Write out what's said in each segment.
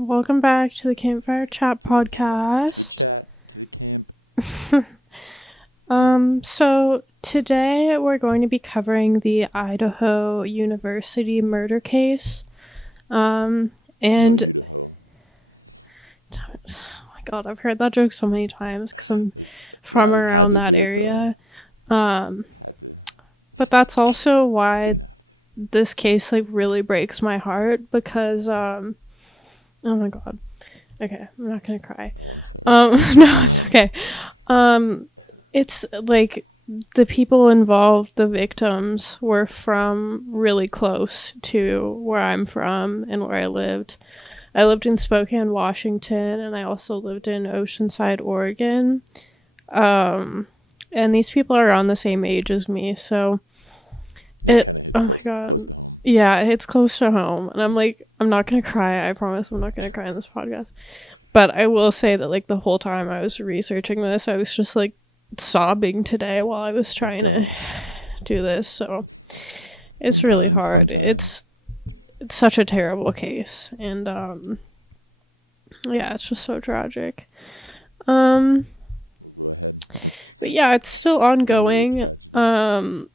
Welcome back to the Campfire Chat Podcast. So today we're going to be covering the Idaho University murder case. And oh my god, I've heard that joke so many times because I'm from around that area. But that's also why this case really breaks my heart because oh my god. Okay, I'm not gonna cry. No, it's okay. It's the people involved, the victims, were from really close to where I'm from and where I lived. I lived in Spokane, Washington, and I also lived in Oceanside, Oregon. And these people are around the same age as me, so oh my god. Yeah, it's close to home. And I'm not gonna cry. I promise I'm not gonna cry in this podcast. But I will say that the whole time I was researching this, I was just sobbing today while I was trying to do this. So it's really hard. It's such a terrible case. And yeah, it's just so tragic. But yeah, it's still ongoing. Oh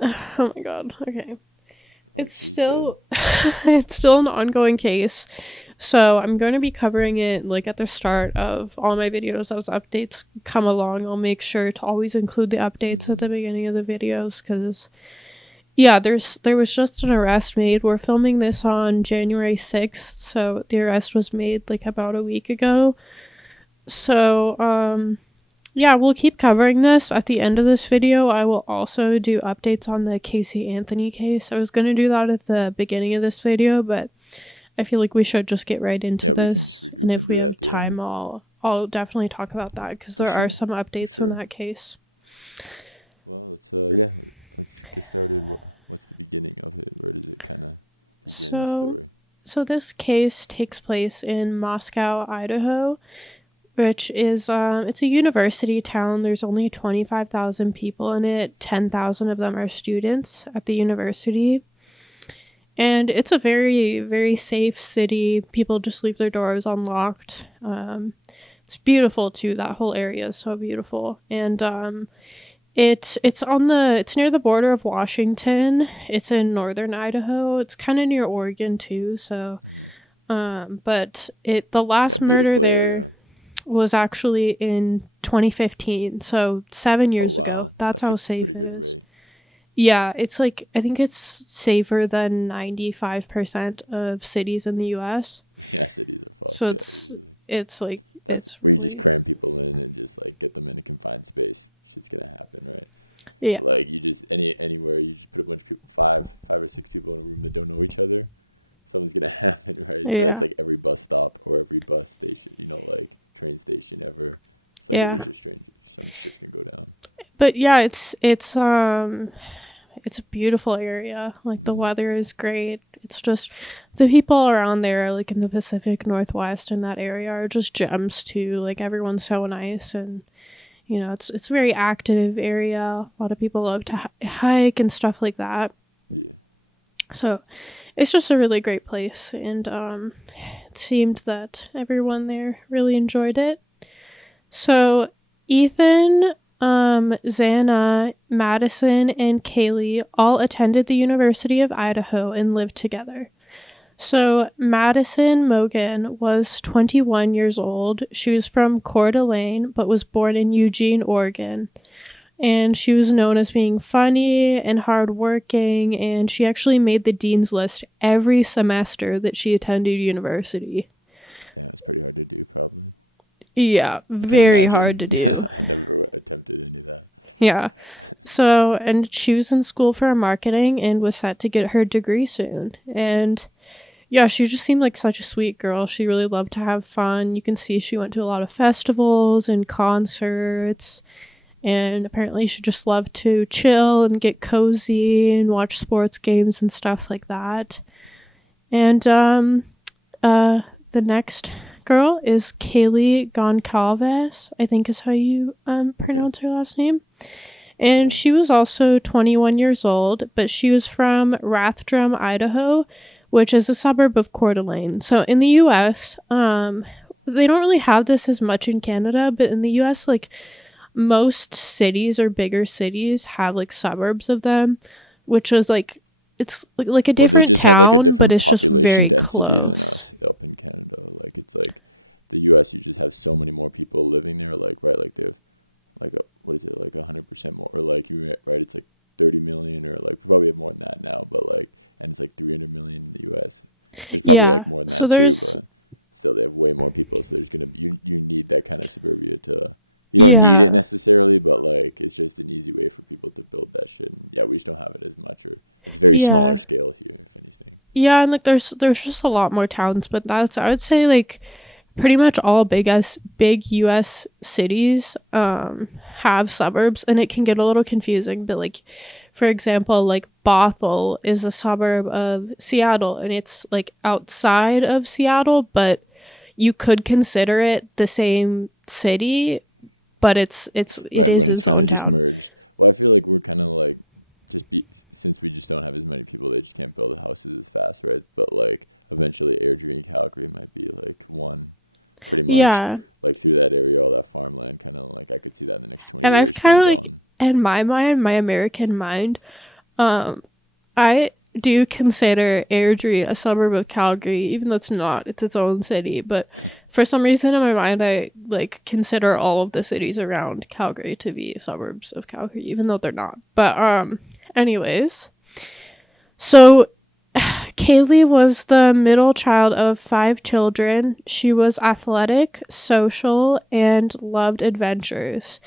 my god. Okay. It's still an ongoing case. So I'm going to be covering it at the start of all my videos. As updates come along, I'll make sure to always include the updates at the beginning of the videos because yeah, there was just an arrest made. We're filming this on January 6th, so the arrest was made about a week ago. So yeah, we'll keep covering this. At the end of this video, I will also do updates on the Casey Anthony case. I was going to do that at the beginning of this video, but I feel we should just get right into this. And if we have time, I'll definitely talk about that because there are some updates in that case. So this case takes place in Moscow, Idaho, which is it's a university town. There's only 25,000 people in it. 10,000 of them are students at the university. And it's a very, very safe city. People just leave their doors unlocked. It's beautiful too. That whole area is so beautiful. And it's near the border of Washington. It's in northern Idaho. It's kind of near Oregon too. So, but the last murder there was actually in 2015, so 7 years ago. That's how safe it is. Yeah, it's I think it's safer than 95% of cities in the US. So it's really, yeah. Yeah. Yeah. But yeah, it's a beautiful area. The weather is great. It's just the people around there, in the Pacific Northwest in that area, are just gems too. Everyone's so nice, and it's a very active area. A lot of people love to hike and stuff like that. So it's just a really great place, and it seemed that everyone there really enjoyed it. So Ethan, Xana, Madison, and Kaylee all attended the University of Idaho and lived together. So Madison Mogan was 21 years old. She was from Coeur d'Alene, but was born in Eugene, Oregon. And she was known as being funny and hardworking, and she actually made the dean's list every semester that she attended university. Yeah, very hard to do. Yeah. So, and she was in school for marketing and was set to get her degree soon. And yeah, she just seemed like such a sweet girl. She really loved to have fun. You can see she went to a lot of festivals and concerts. And apparently she just loved to chill and get cozy and watch sports games and stuff like that. And the next girl is Kaylee Goncalves, I think is how you pronounce her last name. And she was also 21 years old, but she was from Rathdrum, Idaho, which is a suburb of Coeur d'Alene. So in the US, they don't really have this as much in Canada, but in the US, like most cities or bigger cities have like suburbs of them, which is like it's like a different town, but it's just very close. Yeah. So there's yeah. Yeah. Yeah, and like there's just a lot more towns, but that's I would say like pretty much all big US cities have suburbs, and it can get a little confusing, but like for example, like Bothell is a suburb of Seattle, and it's like outside of Seattle, but you could consider it the same city, but it is its own town. Yeah. And I've kind of like in my mind, my American mind, um I do consider Airdrie a suburb of Calgary, even though it's not. It's its own city. But for some reason in my mind, I like consider all of the cities around Calgary to be suburbs of Calgary, even though they're not. But anyways, so Kaylee was the middle child of five children. She was athletic, social, and loved adventures.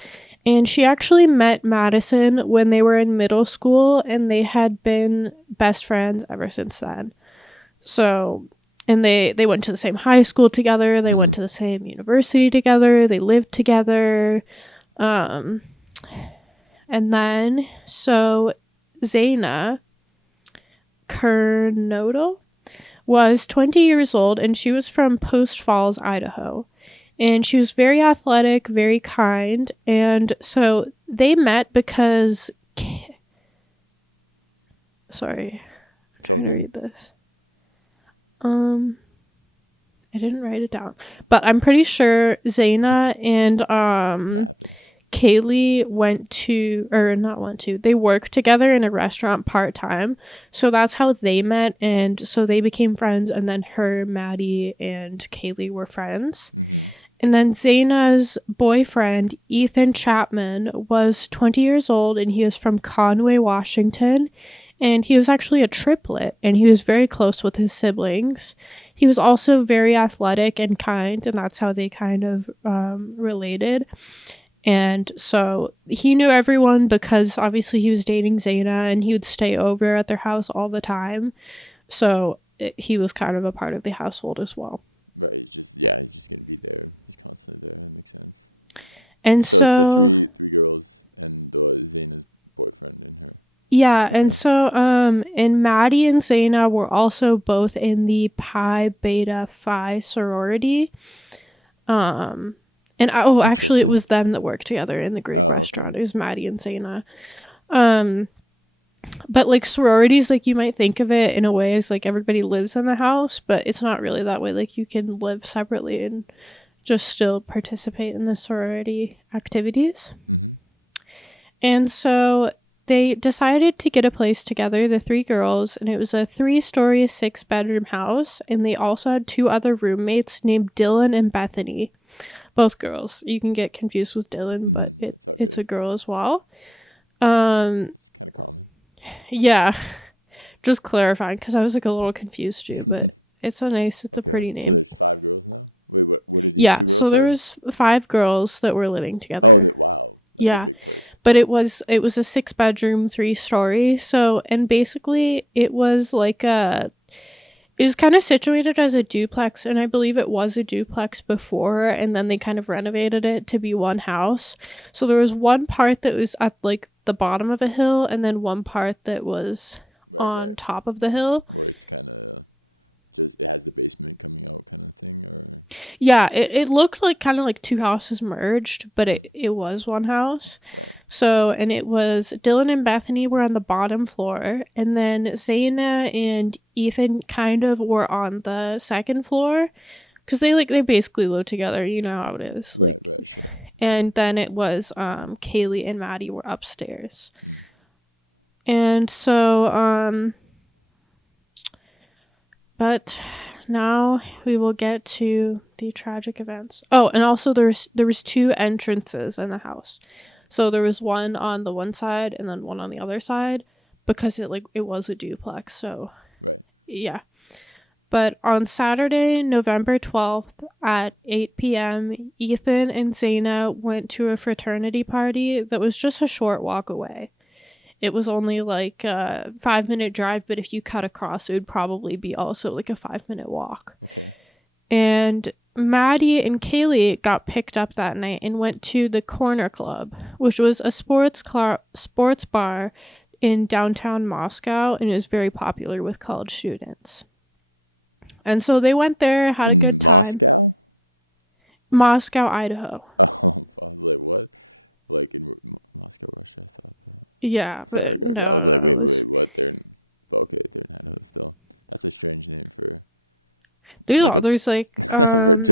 And she actually met Madison when they were in middle school, and they had been best friends ever since then. So, and they went to the same high school together, they went to the same university together, they lived together. Um, and then, so Zaina Kernodle was 20 years old, and she was from Post Falls, Idaho. And she was very athletic, very kind. And so they met because. Sorry, I'm trying to read this. I didn't write it down, but I'm pretty sure Zaina and Kaylee went to, or not went to, they worked together in a restaurant part time. So that's how they met. And so they became friends. And then her, Maddie, and Kaylee were friends. And then Zaina's boyfriend, Ethan Chapman, was 20 years old, and he was from Conway, Washington. And he was actually a triplet, and he was very close with his siblings. He was also very athletic and kind, and that's how they kind of related. And so he knew everyone because obviously he was dating Zaina, and he would stay over at their house all the time. So he was kind of a part of the household as well. And so yeah, and so and Maddie and Zaina were also both in the Pi Beta Phi sorority. Um and oh, actually it was them that worked together in the Greek restaurant. It was Maddie and Zaina. Um but like sororities, like you might think of it in a way as like everybody lives in the house, but it's not really that way. Like you can live separately and just still participate in the sorority activities. And so they decided to get a place together, the three girls, and it was a 3-story, 6-bedroom house. And they also had two other roommates named Dylan and Bethany, both girls. You can get confused with Dylan, but it's a girl as well. Um, yeah, just clarifying because I was like a little confused too, but it's a pretty name. Yeah, so there was 5 girls that were living together. Yeah, but it was a 6-bedroom, 3-story. So and basically it was kind of situated as a duplex, and I believe it was a duplex before, and then they kind of renovated it to be one house. So there was one part that was at like the bottom of a hill, and then one part that was on top of the hill. Yeah, it looked like kind of like two houses merged, but it was one house. So, and it was Dylan and Bethany were on the bottom floor, and then Zaina and Ethan kind of were on the second floor, because they basically live together. You know how it is, like. And then it was Kaylee and Maddie were upstairs. And so but now we will get to the tragic events. Oh, and also there was 2 entrances in the house. So there was one on the one side and then one on the other side, because it was a duplex. So yeah. But on Saturday, November 12th at 8 p.m., Ethan and Zaina went to a fraternity party that was just a short walk away. It was only like a 5-minute drive, but if you cut across, it would probably be also like a 5-minute walk. And Maddie and Kaylee got picked up that night and went to the Corner Club, which was a sports bar in downtown Moscow, and it was very popular with college students. And so they went there, had a good time. Moscow, Idaho. Yeah, but no, it was... There's like, I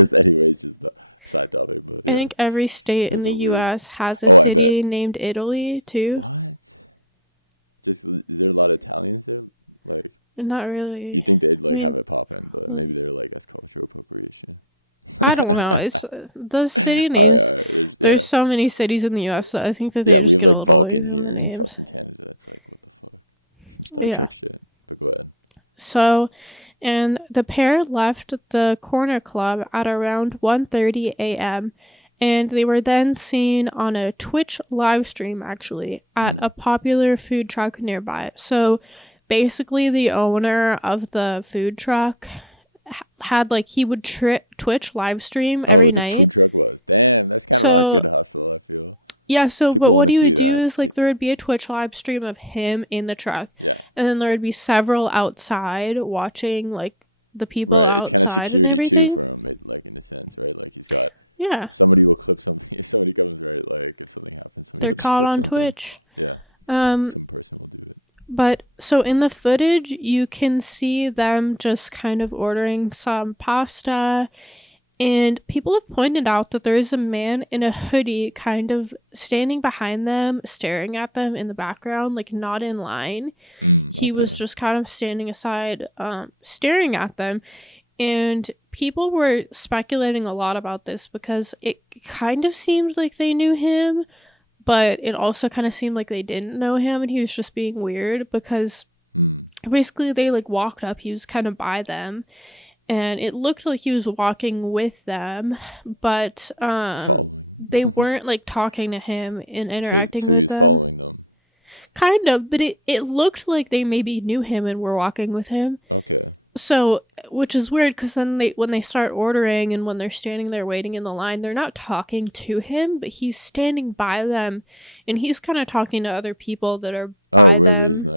think every state in the U.S. has a city named Italy, too. Not really. I mean, probably. I don't know. It's the city names. There's so many cities in the U.S. that I think that they just get a little lazy on the names. Yeah. So, and the pair left the Corner Club at around 1:30 a.m. and they were then seen on a Twitch live stream, actually, at a popular food truck nearby. So, basically, the owner of the food truck had he would Twitch live stream every night. So yeah, but what he would do is there would be a Twitch live stream of him in the truck, and then there would be several outside watching the people outside and everything. Yeah. They're caught on Twitch. But so in the footage, you can see them just kind of ordering some pasta, and people have pointed out that there is a man in a hoodie kind of standing behind them, staring at them in the background, not in line. He was just kind of standing aside, staring at them, and people were speculating a lot about this because it kind of seemed like they knew him, but it also kind of seemed like they didn't know him, and he was just being weird because basically they walked up, he was kind of by them, and it looked like he was walking with them, but they weren't talking to him and interacting with them. Kind of, but it looked like they maybe knew him and were walking with him. So, which is weird because then when they start ordering and when they're standing there waiting in the line, they're not talking to him, but he's standing by them, and he's kind of talking to other people that are by them.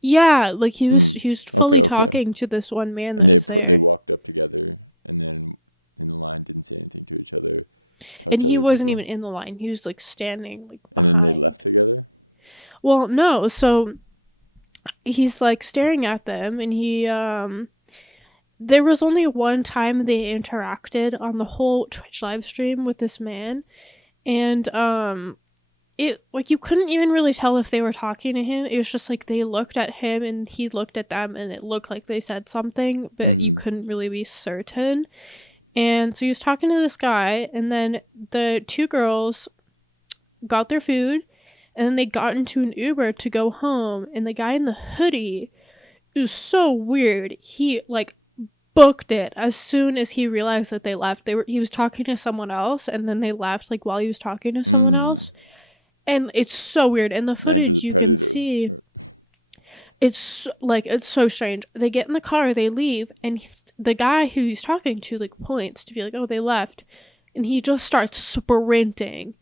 Yeah, he was fully talking to this one man that was there. And he wasn't even in the line. He was standing behind. Well, no, so he's staring at them, and he there was only one time they interacted on the whole Twitch live stream with this man, and it you couldn't even really tell if they were talking to him. It was just they looked at him and he looked at them, and it looked like they said something, but you couldn't really be certain. And so he was talking to this guy, and then the 2 girls got their food, and then they got into an Uber to go home, and the guy in the hoodie, it was so weird. He booked it as soon as he realized that they left. He was talking to someone else, and then they left while he was talking to someone else. And it's so weird. In the footage you can see it's so strange. They get in the car, they leave, and the guy who he's talking to points to be oh, they left, and he just starts sprinting.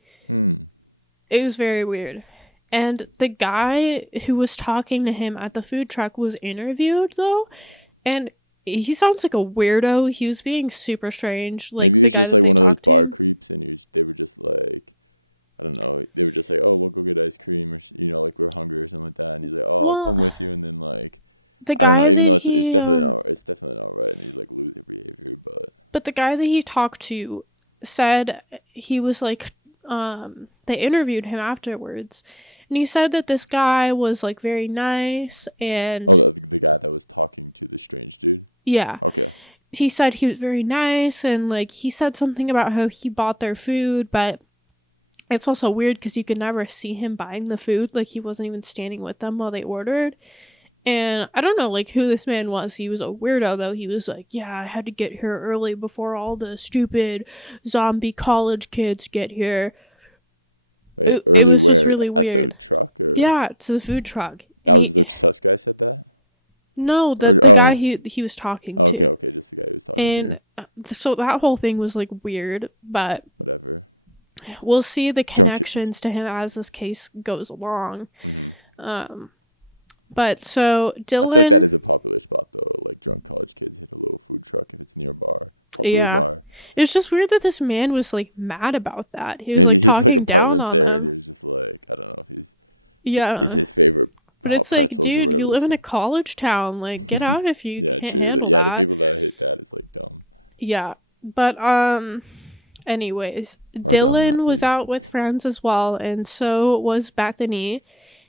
It was very weird. And the guy who was talking to him at the food truck was interviewed, though, and he sounds like a weirdo. He was being super strange, the guy that they talked to. Well, the guy that he but the guy that he talked to said he was like they interviewed him afterwards, and he said that this guy was like very nice, and yeah, he said he was very nice, and like he said something about how he bought their food, but it's also weird because you could never see him buying the food. Like, he wasn't even standing with them while they ordered. And I don't know, like, who this man was. He was a weirdo, though. He was like, yeah, I had to get here early before all the stupid zombie college kids get here. It was just really weird. Yeah, to the food truck. And he... No, the guy he was talking to. And so that whole thing was, like, weird, but we'll see the connections to him as this case goes along. But so Dylan, yeah, it's just weird that this man was like mad about that. He was like talking down on them. Yeah, but it's like, dude, you live in a college town. Like, get out if you can't handle that. Yeah, but anyways, Dylan was out with friends as well, and so was Bethany,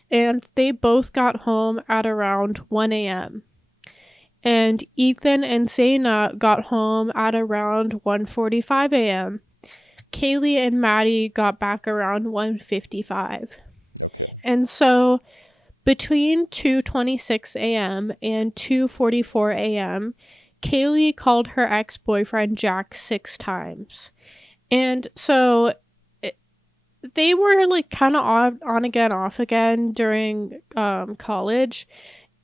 and they both got home at around 1 a.m. And Ethan and Zaina got home at around 1:45 a.m. Kaylee and Maddie got back around 1:55. And so between 2:26 a.m. and 2:44 a.m., Kaylee called her ex-boyfriend Jack 6 times. And so they were like kind of on again, off again during college.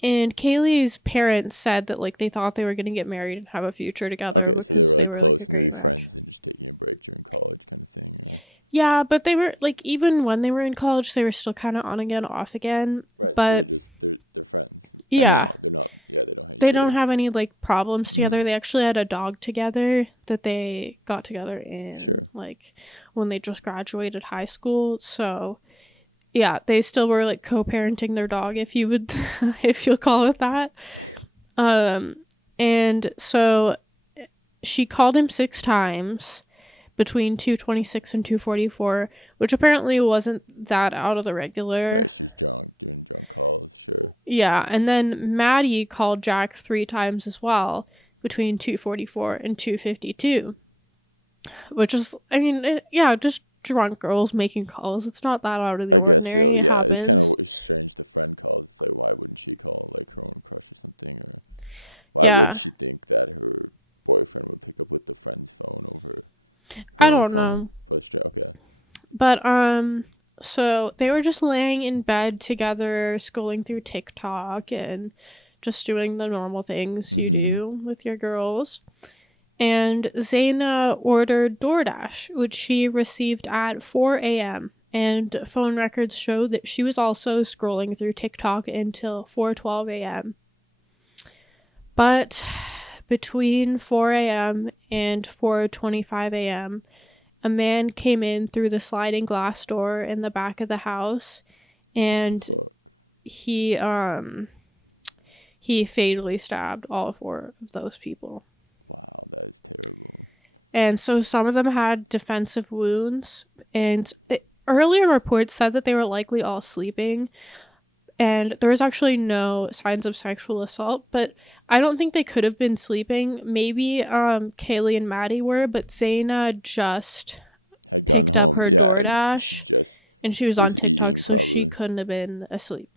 And Kaylee's parents said that like they thought they were going to get married and have a future together because they were like a great match. Yeah, but they were like, even when they were in college, they were still kind of on again, off again. But yeah, they don't have any like problems together. They actually had a dog together that they got together in like when they just graduated high school. So yeah, they still were like co-parenting their dog, if you would if you'll call it that. And so she called him 6 times between 2:26 and 2:44, which apparently wasn't that out of the regular. Yeah, and then Maddie called Jack 3 times as well between 2:44 and 2:52, which is, I mean, yeah, just drunk girls making calls. It's not that out of the ordinary. It happens. Yeah, I don't know. But so they were just laying in bed together, scrolling through TikTok and just doing the normal things you do with your girls. And Zaina ordered DoorDash, which she received at 4 a.m. And phone records show that she was also scrolling through TikTok until 4:12 a.m. But between 4 a.m. and 4:25 a.m., a man came in through the sliding glass door in the back of the house, and he fatally stabbed all 4 of those people. And so some of them had defensive wounds, and earlier reports said that they were likely all sleeping, and there was actually no signs of sexual assault, but I don't think they could have been sleeping. Maybe Kaylee and Maddie were, but Zaina just picked up her DoorDash and she was on TikTok, so she couldn't have been asleep.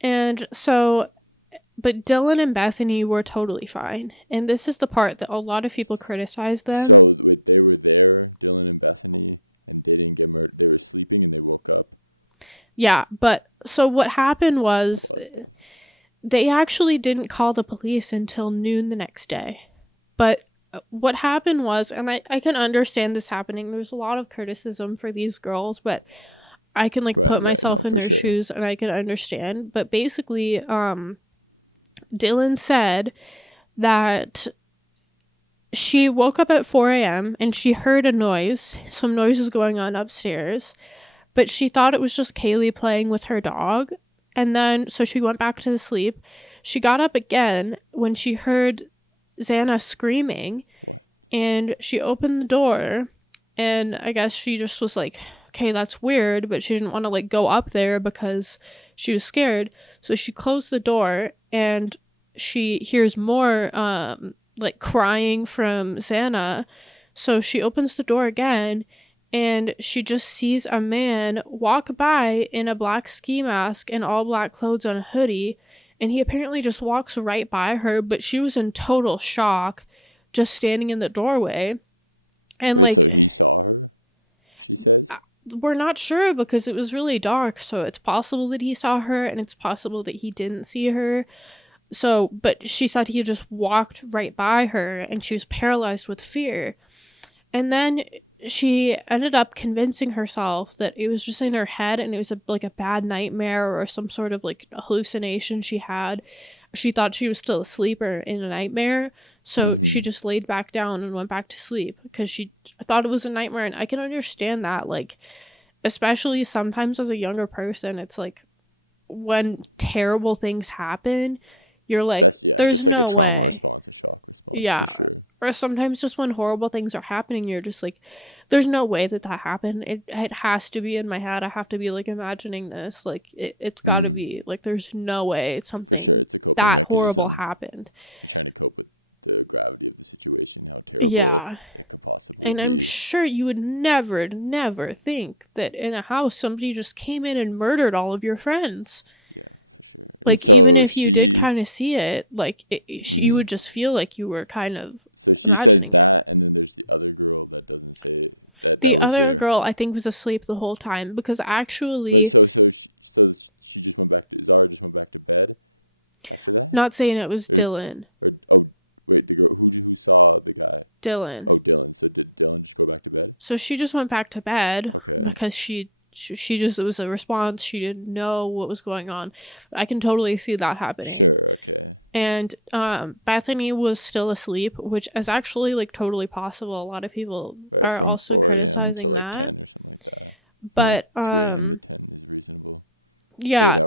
And so, but Dylan and Bethany were totally fine. And this is the part that a lot of people criticize them. Yeah, but so what happened was they actually didn't call the police until noon the next day. But what happened was, and I can understand this happening, there's a lot of criticism for these girls, but I can like put myself in their shoes and I can understand. But basically, Dylan said that she woke up at 4 a.m. and she heard a noise. Some noise was going on upstairs. but she thought it was just Kaylee playing with her dog. And then, so she went back to sleep. She got up again when she heard Xana screaming, and she opened the door, and I guess she just was like, okay, that's weird, but she didn't want to like go up there because she was scared. So she closed the door, and she hears more like crying from Xana. So she opens the door again, and she just sees a man walk by in a black ski mask and all black clothes and a hoodie, and he apparently just walks right by her, but she was in total shock just standing in the doorway. And like, we're not sure because it was really dark, so it's possible that he saw her and it's possible that he didn't see her. So, but she said he just walked right by her and she was paralyzed with fear. And then she ended up convincing herself that it was just in her head and it was like a bad nightmare or some sort of like hallucination she had. She thought she was still asleep or in a nightmare, so she just laid back down and went back to sleep because she thought it was a nightmare. And I can understand that, like, especially sometimes as a younger person, it's like when terrible things happen, you're like, there's no way. Yeah. Or sometimes just when horrible things are happening, you're just like, there's no way that happened. It has to be in my head. I have to be like imagining this. Like, it's got to be like, there's no way something that horrible happened. Yeah. And I'm sure you would never think that in a house somebody just came in and murdered all of your friends. Like, even if you did kind of see it, like, you would just feel like you were kind of imagining it. The other girl, I think, was asleep the whole time because actually, not saying it was Dylan. So she just went back to bed because she just, it was a response. She didn't know what was going on. I can totally see that happening. And Bethany was still asleep, which is actually like totally possible. A lot of people are also criticizing that. But yeah.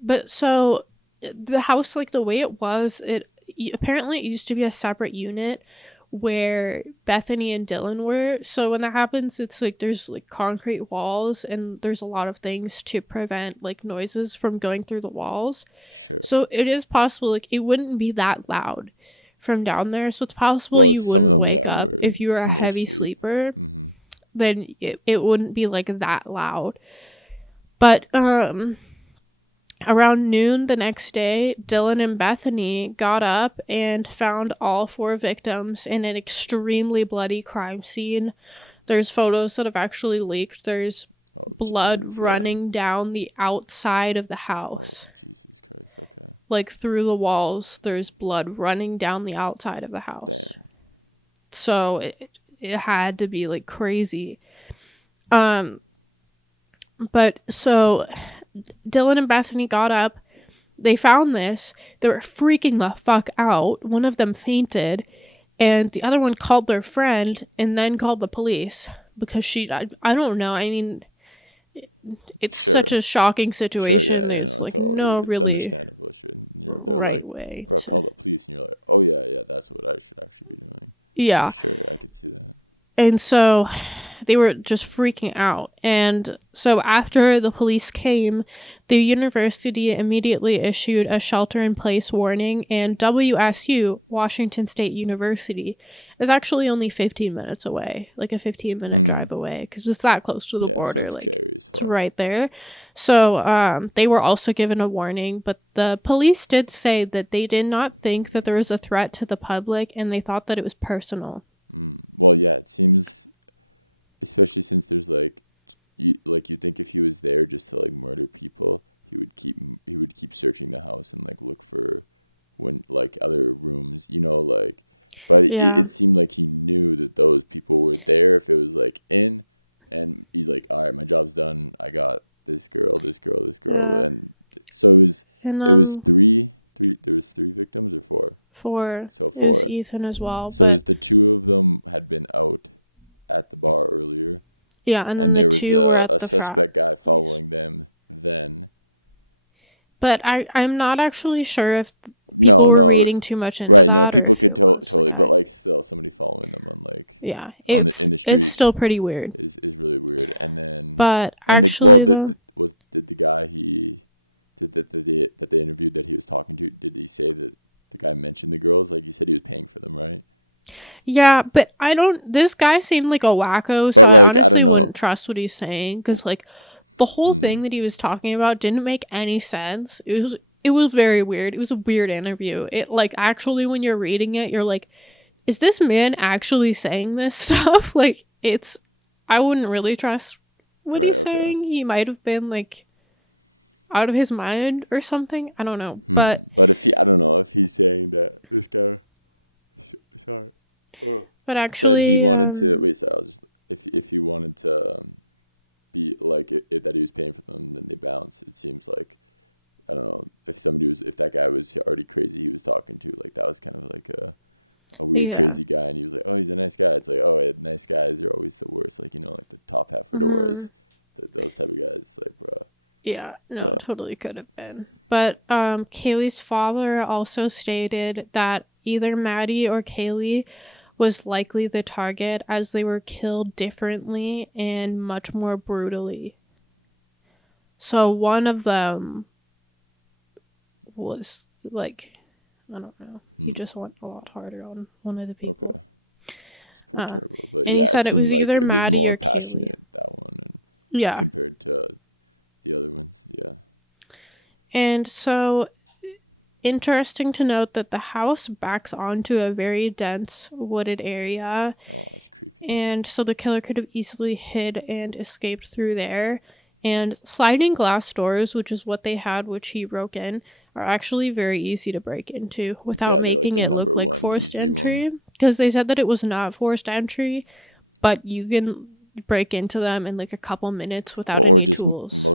But so the house, like the way it was, it apparently it used to be a separate unit where Bethany and Dylan were. So when that happens, it's like there's like concrete walls and there's a lot of things to prevent like noises from going through the walls. So it is possible like it wouldn't be that loud from down there. So it's possible you wouldn't wake up if you were a heavy sleeper. Then it wouldn't be like that loud. But around noon the next day, Dylan and Bethany got up and found all 4 victims in an extremely bloody crime scene. There's photos that have actually leaked. There's blood running down the outside of the house. Like through the walls, there's blood running down the outside of the house. So it had to be like crazy. But so Dylan and Bethany got up. They found this. They were freaking the fuck out. One of them fainted, and the other one called their friend and then called the police because I don't know. I mean, it's such a shocking situation. There's like no really right way to. Yeah. And so they were just freaking out. And so after the police came, the university immediately issued a shelter-in-place warning, and WSU, Washington State University, is actually only 15 minutes away, like a 15-minute drive away, because it's that close to the border, like, it's right there. So they were also given a warning, but the police did say that they did not think that there was a threat to the public, and they thought that it was personal. Yeah. Yeah. And for it was Ethan as well, but Yeah, and then the 2 were at the frat place. But I'm not actually sure if people were reading too much into that or if it was like yeah, it's still pretty weird. But actually though, yeah, but this guy seemed like a wacko, so I honestly wouldn't trust what he's saying cuz like the whole thing that he was talking about didn't make any sense. It was very weird. It was a weird interview. It like actually when you're reading it, you're like, is this man actually saying this stuff? Like I wouldn't really trust what he's saying. He might have been like out of his mind or something. I don't know. But actually yeah. Mhm. Yeah, no, it totally could have been. But Kaylee's father also stated that either Maddie or Kaylee was likely the target as they were killed differently and much more brutally. So one of them was like, I don't know, he just went a lot harder on one of the people. And he said it was either Maddie or Kaylee. Yeah. And so interesting to note that the house backs onto a very dense wooded area, and so the killer could have easily hid and escaped through there. And sliding glass doors, which is what they had, which he broke in, are actually very easy to break into without making it look like forced entry. Because they said that it was not forced entry, but you can break into them in like a couple minutes without any tools.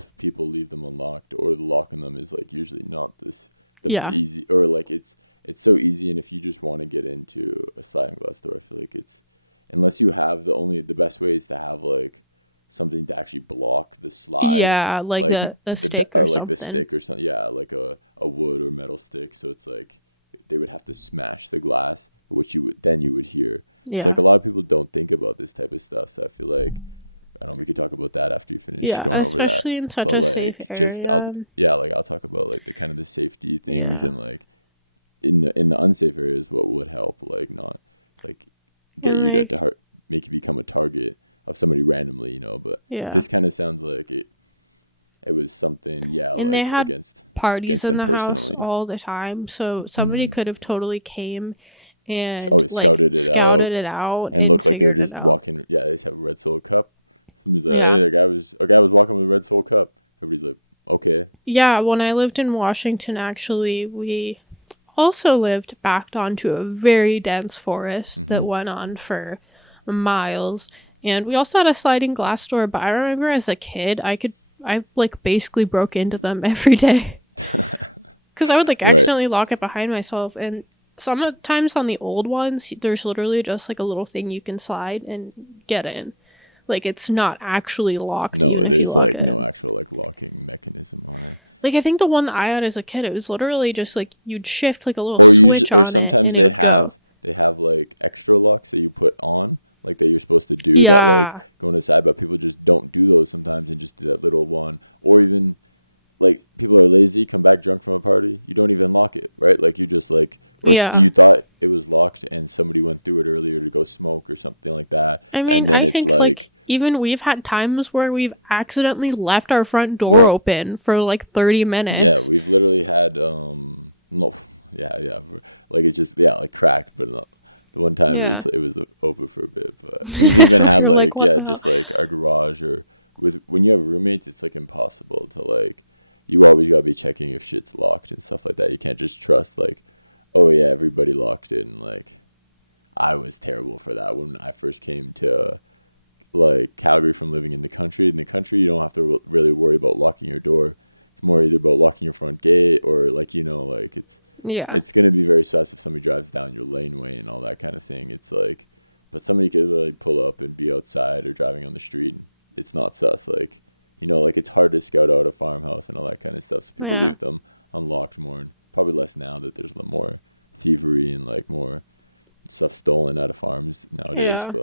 Yeah. Yeah, like a stick or something. Yeah. Yeah, especially in such a safe area. Yeah. And like, yeah. And they had parties in the house all the time, so somebody could have totally came and like scouted it out and figured it out. Yeah. Yeah, when I lived in Washington, actually, we also lived backed onto a very dense forest that went on for miles. And we also had a sliding glass door, but I remember as a kid, I like basically broke into them every day. Because I would like accidentally lock it behind myself. And sometimes on the old ones, there's literally just like a little thing you can slide and get in. Like it's not actually locked, even if you lock it. Like I think the one that I had as a kid, it was literally just like you'd shift like a little switch on it and it would go. Yeah. Yeah. I mean, I think like even we've had times where we've accidentally left our front door open for like 30 minutes. Yeah. You're like, what the hell? Yeah. Yeah. Yeah.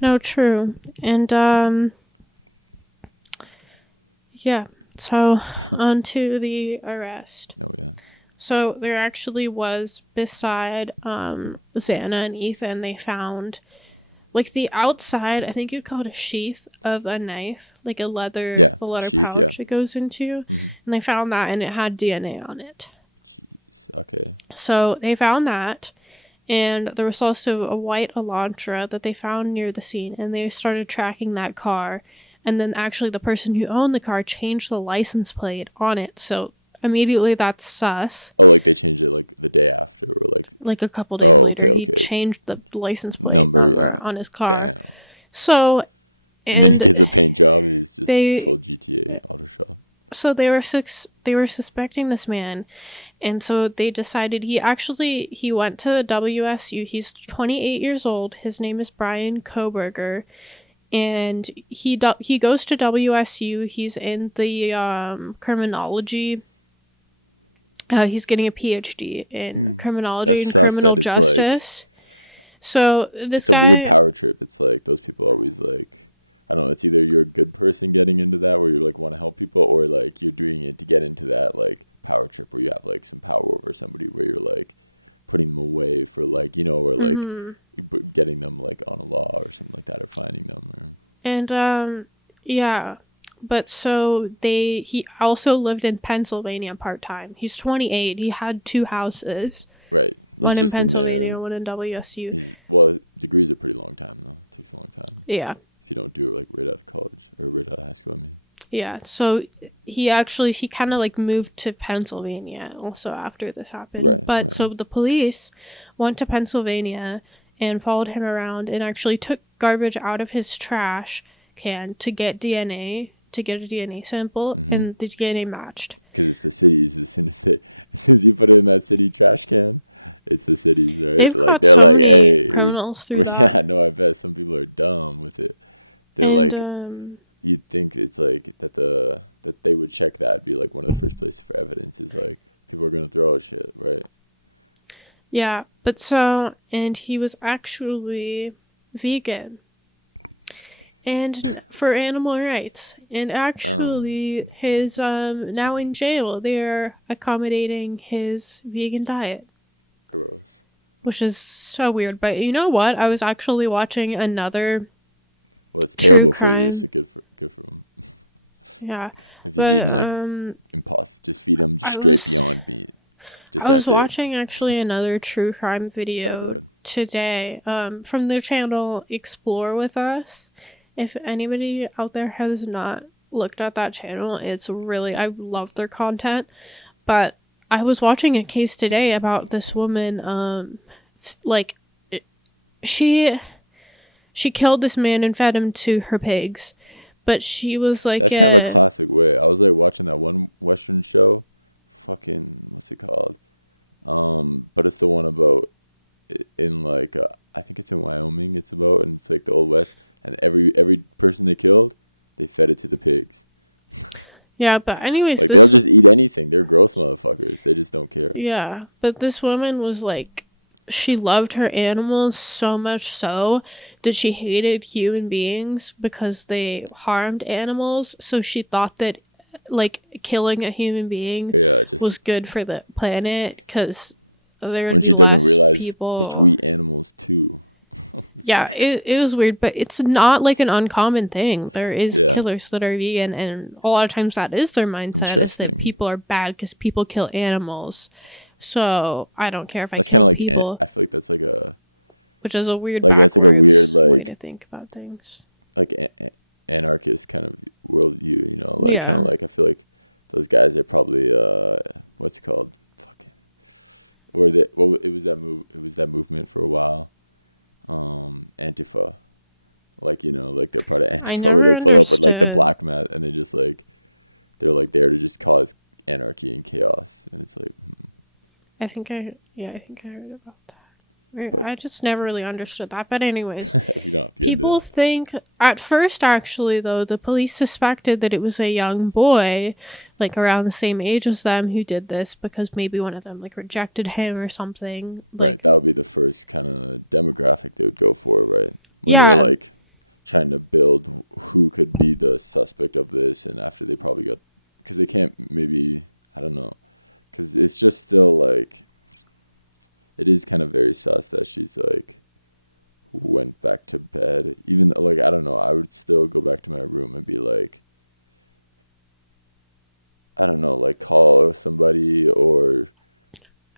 No, true. And yeah. So on to the arrest. So there actually was beside Xana and Ethan, they found like the outside, I think you'd call it a sheath of a knife, like the leather pouch it goes into, and they found that and it had DNA on it. So they found that, and there was also a white Elantra that they found near the scene, and they started tracking that car, and then actually the person who owned the car changed the license plate on it, so immediately that's sus. Like a couple days later, he changed the license plate number on his car. So, and they they were suspecting this man, and so they decided he went to WSU. He's 28 years old. His name is Brian Koberger, and he goes to WSU. He's in the criminology. He's getting a PhD in criminology and criminal justice. So this guy, mm-hmm. And yeah. But so he also lived in Pennsylvania part-time. He's 28. He had two houses, one in Pennsylvania, one in WSU. Yeah. Yeah. So he kind of like moved to Pennsylvania also after this happened. But so the police went to Pennsylvania and followed him around and actually took garbage out of his trash can to get DNA, to get a DNA sample, and the DNA matched. They've caught so many criminals through that. And yeah, but so and he was actually vegan and for animal rights. And actually his now in jail they're accommodating his vegan diet, which is so weird. But you know what? I was actually watching another true crime. Yeah. But I was I was watching actually another true crime video today from their channel Explore With Us. If anybody out there has not looked at that channel, it's really, I love their content. But I was watching a case today about this woman, like, she she killed this man and fed him to her pigs, but she was like a yeah. But anyways, but this woman was like, she loved her animals so much so that she hated human beings because they harmed animals. So she thought that like killing a human being was good for the planet because there would be less people. Yeah, it was weird, but it's not like an uncommon thing. There is killers that are vegan, and a lot of times that is their mindset, is that people are bad because people kill animals. So I don't care if I kill people, which is a weird backwards way to think about things. Yeah. I never understood. I think I heard about that. I just never really understood that. But anyways, People think at first, actually, though, the police suspected that it was a young boy, like around the same age as them, who did this because maybe one of them like rejected him or something. Like, yeah,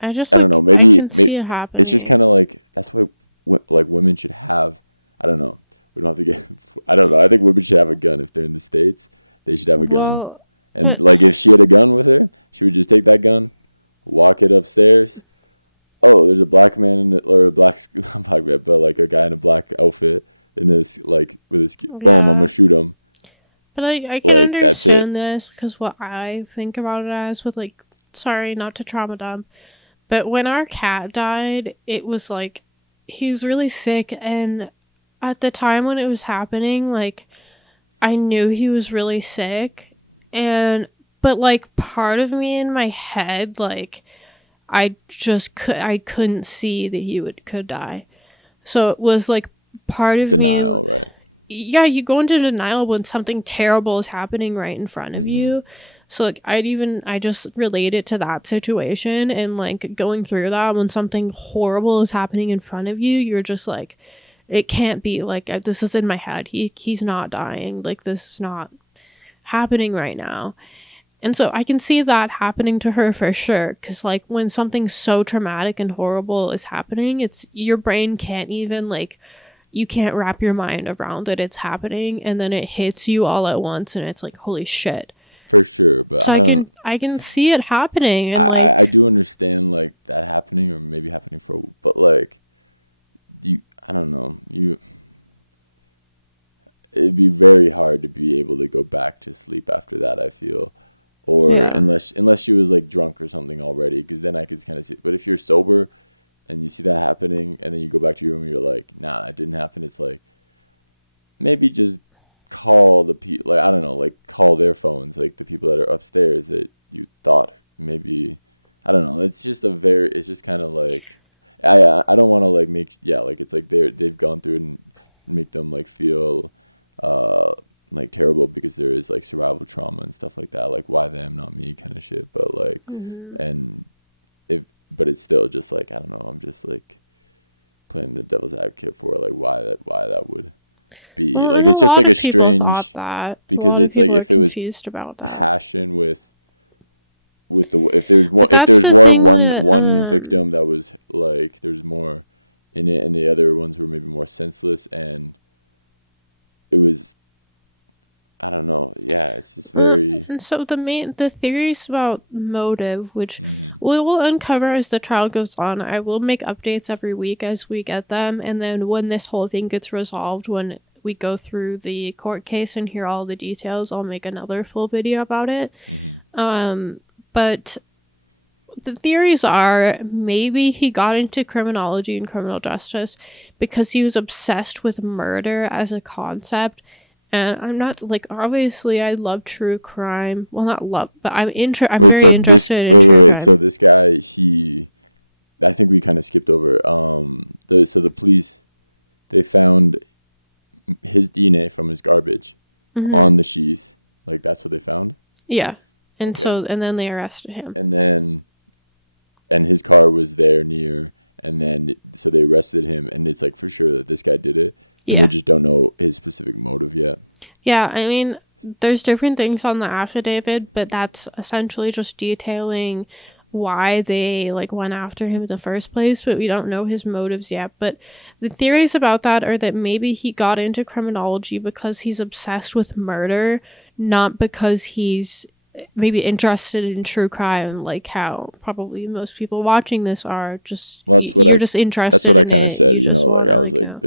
I just like I can see it happening. Well, but yeah, but I can understand this because what I think about it as with like, sorry, not to trauma dump, but when our cat died, it was like he was really sick, and at the time when it was happening, like I knew he was really sick, and but like part of me in my head, like I couldn't see that could die. So it was like part of me, yeah, you go into denial when something terrible is happening right in front of you. So like I just relate it to that situation, and like going through that when something horrible is happening in front of you, you're just like, it can't be, like this is in my head. He's not dying. Like this is not happening right now. And so I can see that happening to her for sure. Cause like when something so traumatic and horrible is happening, it's your brain can't even like, you can't wrap your mind around it. It's happening and then it hits you all at once and it's like, holy shit. So I can see it happening and like, yeah. Hmm. Well, and a lot of people thought that. A lot of people are confused about that. But that's the thing that uh, and so the theories about motive, which we will uncover as the trial goes on. I will make updates every week as we get them, and then when this whole thing gets resolved, when we go through the court case and hear all the details, I'll make another full video about it. But the theories are maybe he got into criminology and criminal justice because he was obsessed with murder as a concept. And I'm not like, obviously I love true crime. Well, not love, but I'm very interested in true crime. Hmm. Yeah. And then they arrested him. Yeah. Yeah, I mean, there's different things on the affidavit, but that's essentially just detailing why they like went after him in the first place, but we don't know his motives yet. But the theories about that are that maybe he got into criminology because he's obsessed with murder, not because he's maybe interested in true crime, like how probably most people watching this are. Just you're just interested in it, you just want to like know.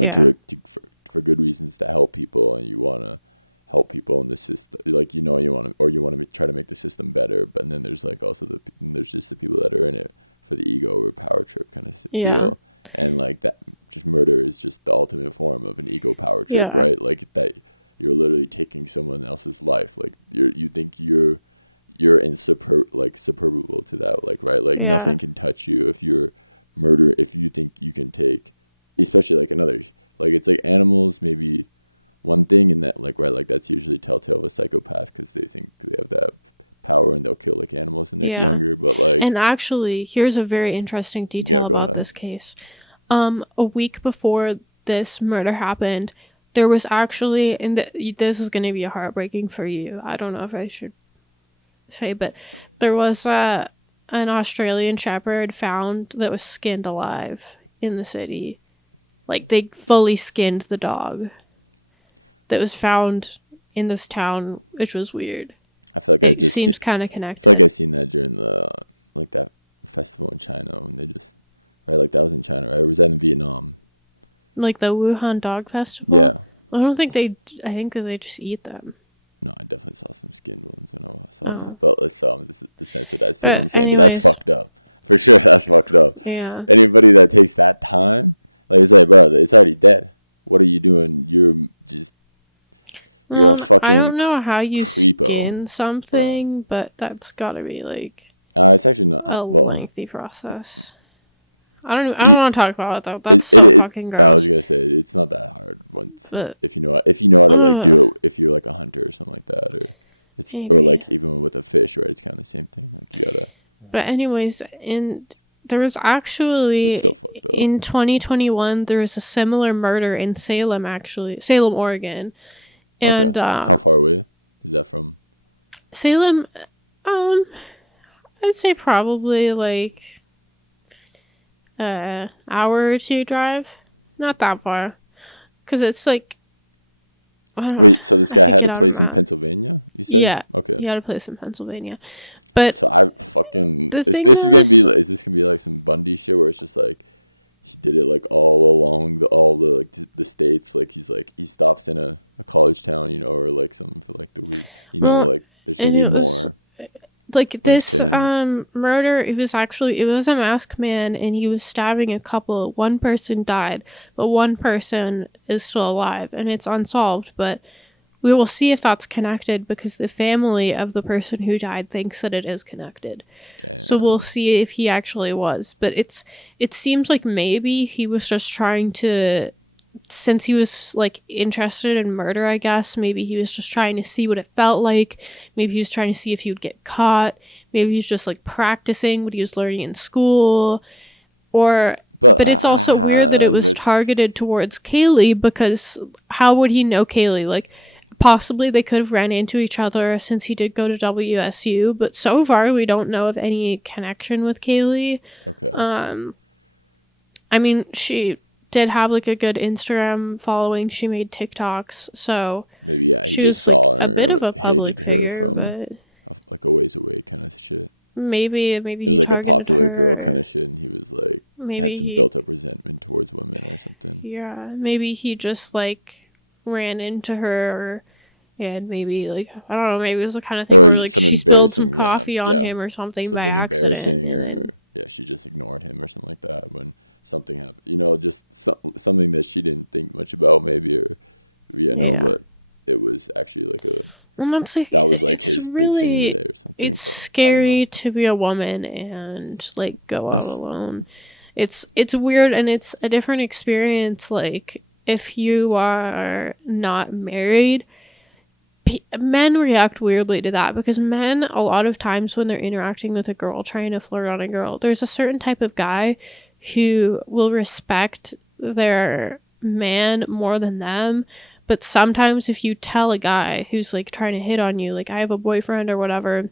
Yeah. Yeah. Yeah. Yeah. Yeah. And actually, here's a very interesting detail about this case. A week before this murder happened, there was actually, and this is going to be heartbreaking for you. I don't know if I should say, but there was an Australian shepherd found that was skinned alive in the city. Like, they fully skinned the dog that was found in this town, which was weird. It seems kind of connected. Like the Wuhan Dog Festival. I don't think they. I think that they just eat them. Oh, but anyways, yeah. Well, I don't know how you skin something, but that's gotta be like a lengthy process. I don't want to talk about it though. That's so fucking gross. But, ugh, maybe. But anyways, there was actually in 2021 there was a similar murder in Salem, actually Salem, Oregon, and Salem, um, I'd say probably like hour or two drive, not that far, because it's like I don't. I could get out of mine. Yeah, he had a place in Pennsylvania, but the thing though is, well, and it was like this murder. It was a masked man, and he was stabbing a couple. One person died, but one person is still alive, and it's unsolved. But we will see if that's connected because the family of the person who died thinks that it is connected. So we'll see if he actually was. But it seems like maybe he was just trying to, since he was like interested in murder, I guess, maybe he was just trying to see what it felt like. Maybe he was trying to see if he would get caught. Maybe he's just like practicing what he was learning in school. Or but it's also weird that it was targeted towards Kaylee because how would he know Kaylee? Like possibly they could have ran into each other since he did go to WSU, but so far we don't know of any connection with Kaylee. Um I mean, she did have like a good Instagram following. She made TikToks, so she was like a bit of a public figure, but maybe he targeted her. Maybe he yeah, maybe he just like ran into her and maybe like I don't know, maybe it was the kind of thing where like she spilled some coffee on him or something by accident and then yeah. And that's like it's really it's scary to be a woman and like go out alone. It's weird and it's a different experience like if you are not married. Men react weirdly to that because men a lot of times when they're interacting with a girl trying to flirt on a girl, there's a certain type of guy who will respect their man more than them. But sometimes if you tell a guy who's like trying to hit on you, like I have a boyfriend or whatever,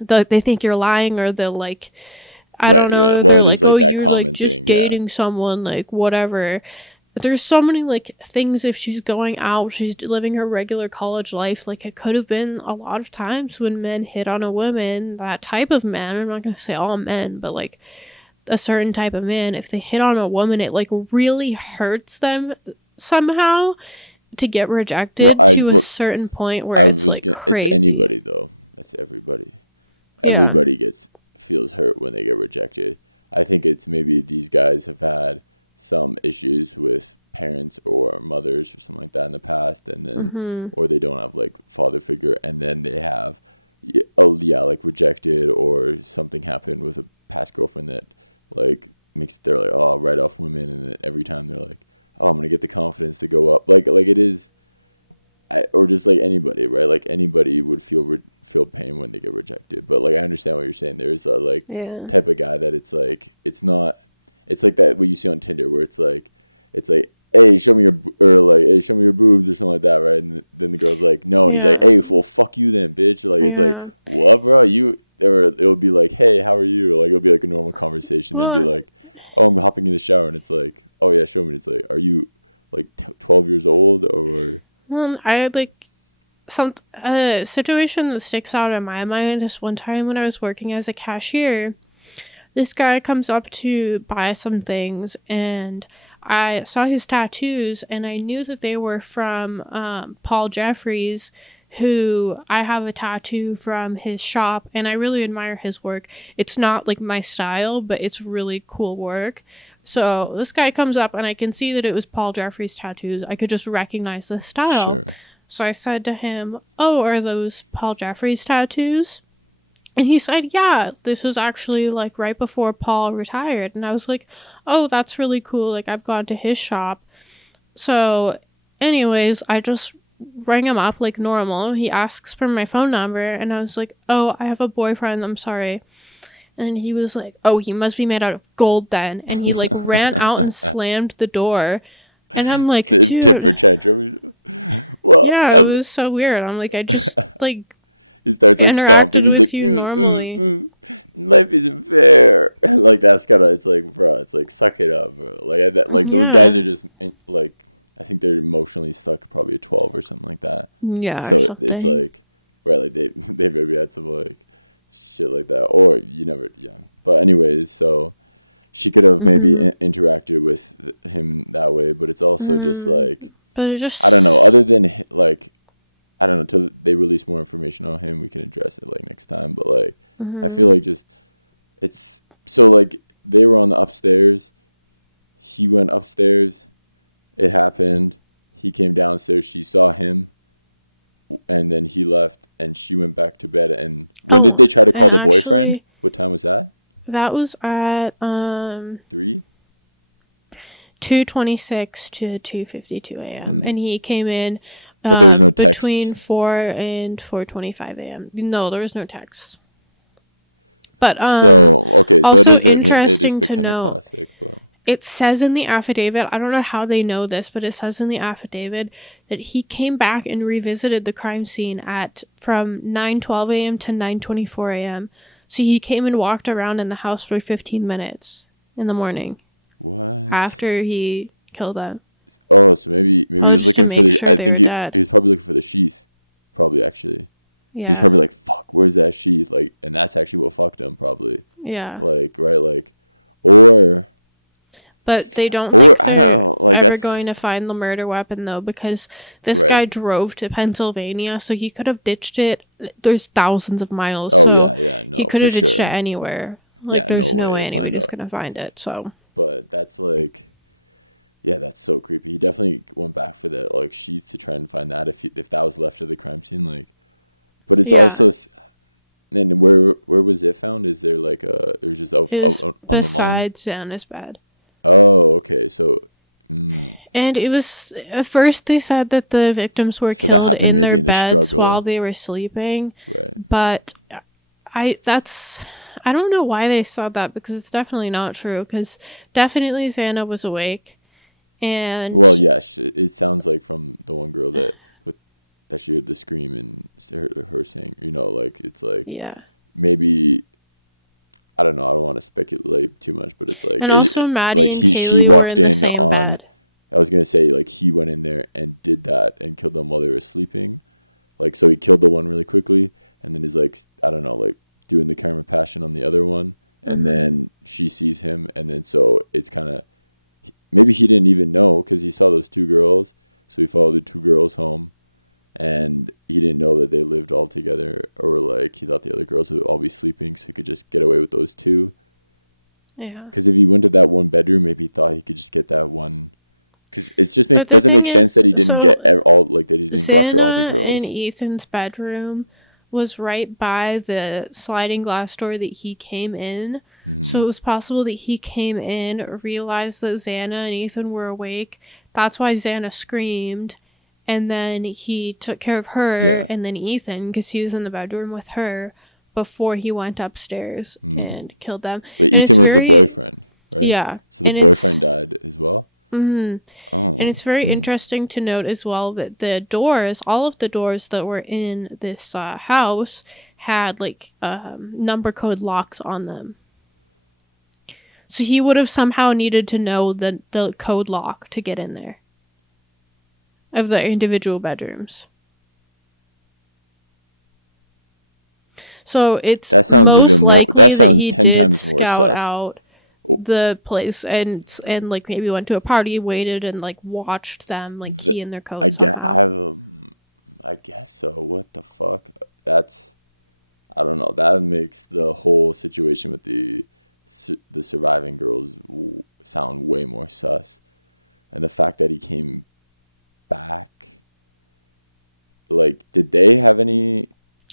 they think you're lying or they'll like I don't know, they're like, oh, you're like just dating someone, like whatever. But there's so many like things if she's going out, she's living her regular college life. Like it could have been a lot of times when men hit on a woman, that type of man. I'm not gonna say all men, but like a certain type of man, if they hit on a woman, it like really hurts them somehow to get rejected to a certain point where it's like crazy. Yeah. Mm-hmm. Yeah. Yeah. Yeah. Well, I like some a situation that sticks out in my mind is one time when I was working as a cashier. This guy comes up to buy some things, and I saw his tattoos, and I knew that they were from Paul Jeffries, who I have a tattoo from his shop, and I really admire his work. It's not like my style, but it's really cool work. So this guy comes up, and I can see that it was Paul Jeffries' tattoos. I could just recognize the style. So I said to him, "Oh, are those Paul Jeffries tattoos?" And he said, "Yeah, this was actually like right before Paul retired." And I was like, "Oh, that's really cool. Like, I've gone to his shop." So, anyways, I just rang him up like normal. He asks for my phone number, and I was like, "Oh, I have a boyfriend. I'm sorry." And he was like, "Oh, he must be made out of gold then." And he like ran out and slammed the door. And I'm like, "Dude, yeah, it was so weird." I'm like, "I just like interacted with you normally." Yeah. Yeah, or something. Mm-hmm. Mm, but it just. Mm-hmm. Oh, and actually, that was at 2:26 to 2:52 a.m. and he came in between 4 and 4:25 a.m. No, there was no text. But also interesting to note, it says in the affidavit, I don't know how they know this, but it says in the affidavit that he came back and revisited the crime scene at from 9:12 a.m. to 9:24 a.m. So he came and walked around in the house for 15 minutes in the morning after he killed them. Probably just to make sure they were dead. Yeah. Yeah. But they don't think they're ever going to find the murder weapon, though, because this guy drove to Pennsylvania, so he could have ditched it. There's thousands of miles, so he could have ditched it anywhere. Like, there's no way anybody's going to find it, so. Yeah. It was beside Xana's bed. And it was at first they said that the victims were killed in their beds while they were sleeping, but I don't know why they said that because it's definitely not true because definitely Xana was awake and yeah. And also Maddie and Kaylee were in the same bed. Hmm. Yeah. But the thing is, so Xana and Ethan's bedroom was right by the sliding glass door that he came in. So it was possible that he came in, realized that Xana and Ethan were awake. That's why Xana screamed. And then he took care of her and then Ethan, because he was in the bedroom with her, before he went upstairs and killed them. And it's very, yeah. And it's, and it's very interesting to note as well that the doors, all of the doors that were in this house, had like number code locks on them. So he would have somehow needed to know the code lock to get in there of the individual bedrooms. So it's most likely that he did scout out the place and like maybe went to a party, waited, and like watched them like key in their code somehow.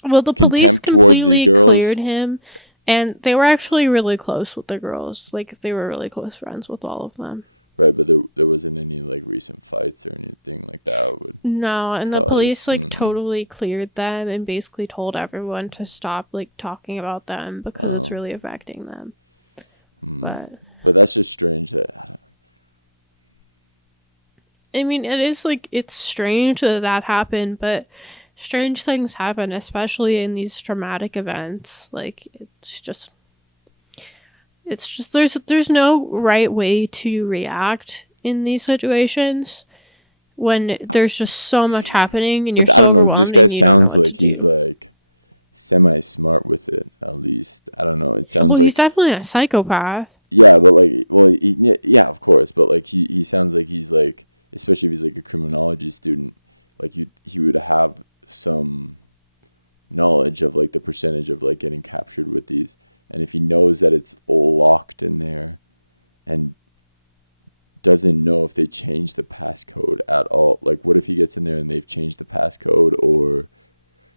Well, the police completely cleared him, and they were actually really close with the girls. Like, they were really close friends with all of them. No, and the police, like, totally cleared them and basically told everyone to stop, like, talking about them because it's really affecting them. But, I mean, it is, like, it's strange that happened, but strange things happen, especially in these traumatic events. Like, it's just there's no right way to react in these situations when there's just so much happening and you're so overwhelmed and you don't know what to do. Well, he's definitely a psychopath.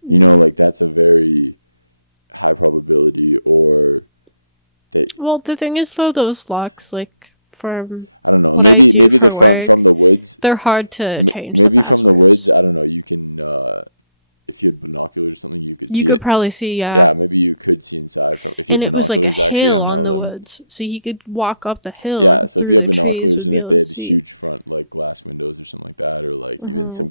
Mm. Well, the thing is, though, those locks, like, from what I do for work, they're hard to change the passwords. You could probably see, yeah. And it was like a hill on the woods, so he could walk up the hill and through the trees would be able to see. Hmm.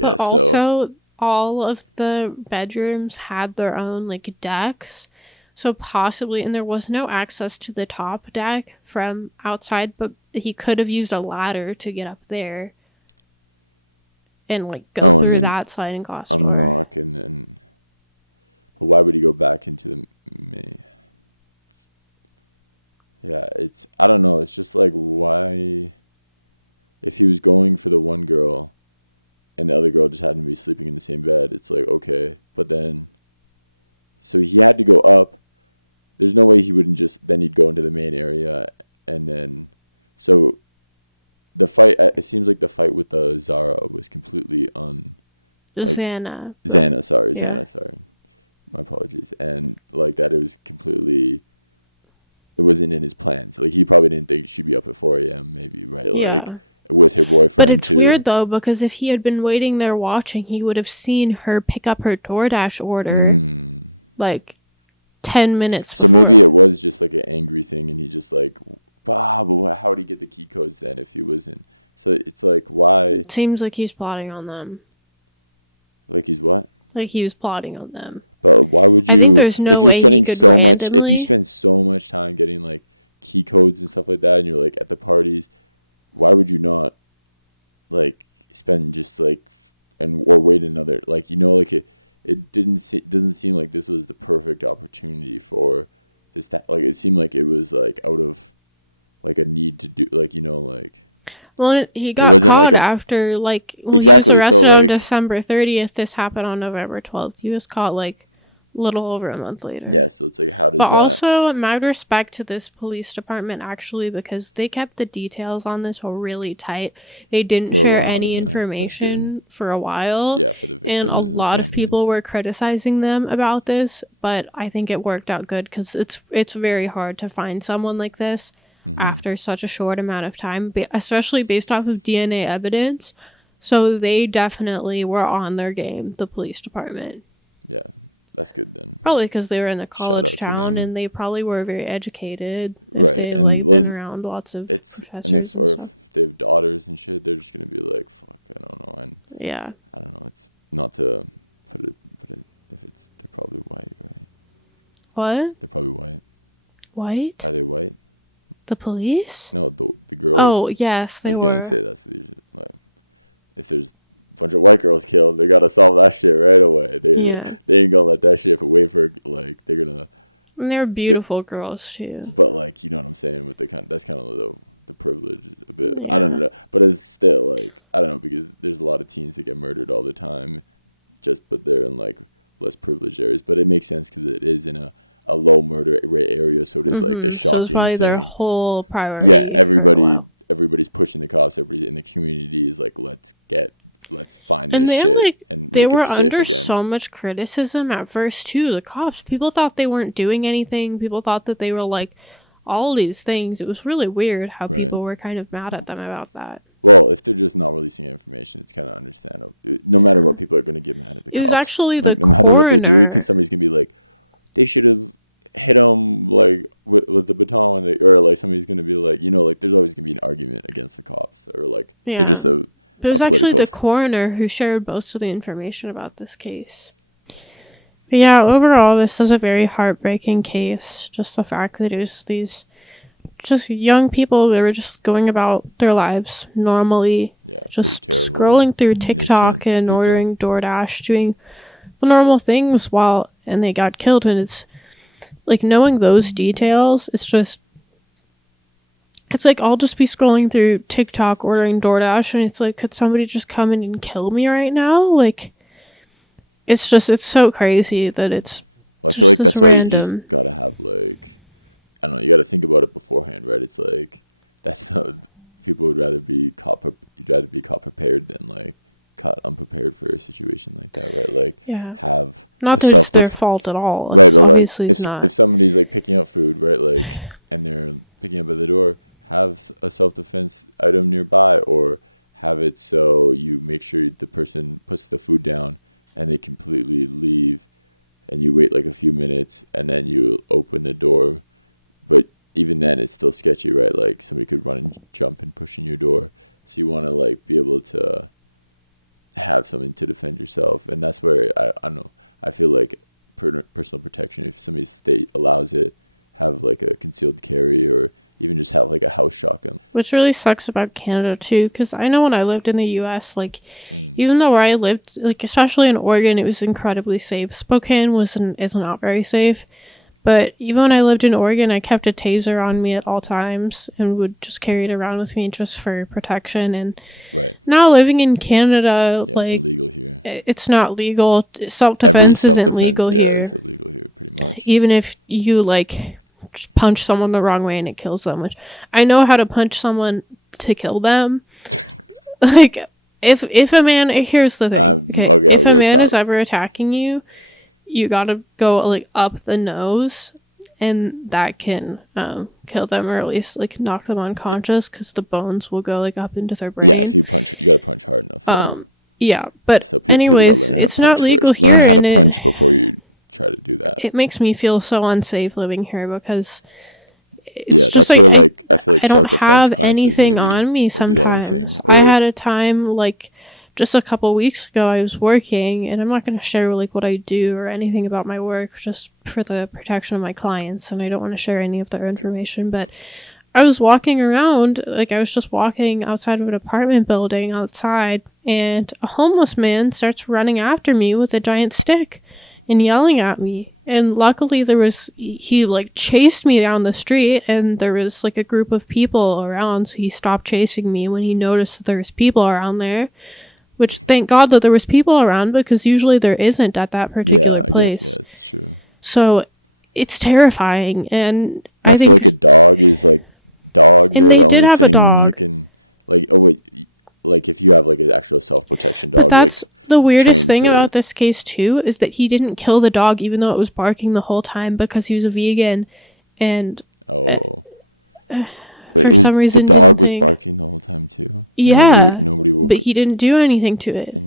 But also, all of the bedrooms had their own like decks, so possibly, and there was no access to the top deck from outside, but he could have used a ladder to get up there and like go through that sliding glass door. Xana, but yeah. Yeah. But it's weird though, because if he had been waiting there watching, he would have seen her pick up her DoorDash order like 10 minutes before. It seems like he's plotting on them. Like he was plotting on them. I think there's no way he could randomly. Well, he got caught after, like, well, he was arrested on December 30th. This happened on November 12th. He was caught, like, little over a month later. But also, mad respect to this police department, actually, because they kept the details on this really tight. They didn't share any information for a while, and a lot of people were criticizing them about this, but I think it worked out good, because it's very hard to find someone like this after such a short amount of time, especially based off of DNA evidence. So they definitely were on their game, the police department. Probably because they were in a college town, and they probably were very educated if they, like, been around lots of professors and stuff. Yeah. What? White? The police? Oh, yes, they were. Yeah. And they're beautiful girls, too. Yeah. So it's probably their whole priority for a while. And they were under so much criticism at first, too. The cops, people thought they weren't doing anything. People thought that they were, like, all these things. It was really weird how people were kind of mad at them about that. Yeah. It was actually the coroner. Yeah. But it was actually the coroner who shared most of the information about this case. But yeah, overall, this is a very heartbreaking case. Just the fact that it was these just young people that were just going about their lives normally, just scrolling through TikTok and ordering DoorDash, doing the normal things and they got killed. And it's like, knowing those details, it's like, I'll just be scrolling through TikTok ordering DoorDash, and it's like, could somebody just come in and kill me right now? Like, it's so crazy that it's just this random. Yeah. Not that it's their fault at all. It's not. Which really sucks about Canada, too, because I know when I lived in the US, like, even though where I lived, like, especially in Oregon, it was incredibly safe. Spokane is not very safe, but even when I lived in Oregon, I kept a taser on me at all times and would just carry it around with me just for protection. And now living in Canada, like, it's not legal. Self-defense isn't legal here. Even if you, like, just punch someone the wrong way and it kills them, which I know how to punch someone to kill them. Like, if a man, here's the thing, okay, if a man is ever attacking you, you gotta go, like, up the nose, and that can kill them, or at least, like, knock them unconscious, because the bones will go, like, up into their brain. Yeah, but anyways, it's not legal here, and it makes me feel so unsafe living here, because it's just like I don't have anything on me sometimes. I had a time, like, just a couple weeks ago, I was working, and I'm not going to share, like, what I do or anything about my work, just for the protection of my clients, and I don't want to share any of their information, but I was walking around, like, I was just walking outside of an apartment building outside, and a homeless man starts running after me with a giant stick and yelling at me. And luckily he, like, chased me down the street, and there was, like, a group of people around, so he stopped chasing me when he noticed that there was people around there, which, thank God that there was people around, because usually there isn't at that particular place. So it's terrifying, and I think, and they did have a dog, but that's the weirdest thing about this case too, is that he didn't kill the dog even though it was barking the whole time because he was a vegan, and for some reason didn't think. Yeah, but he didn't do anything to it.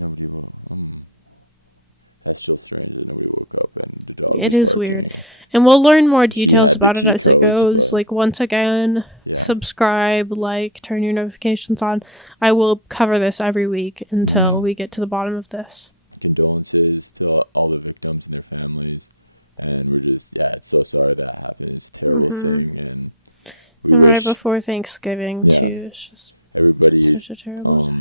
It is weird. And we'll learn more details about it as it goes. Like, once again, subscribe, like, turn your notifications on. I will cover this every week until we get to the bottom of this. And right before Thanksgiving, too. It's just such a terrible time.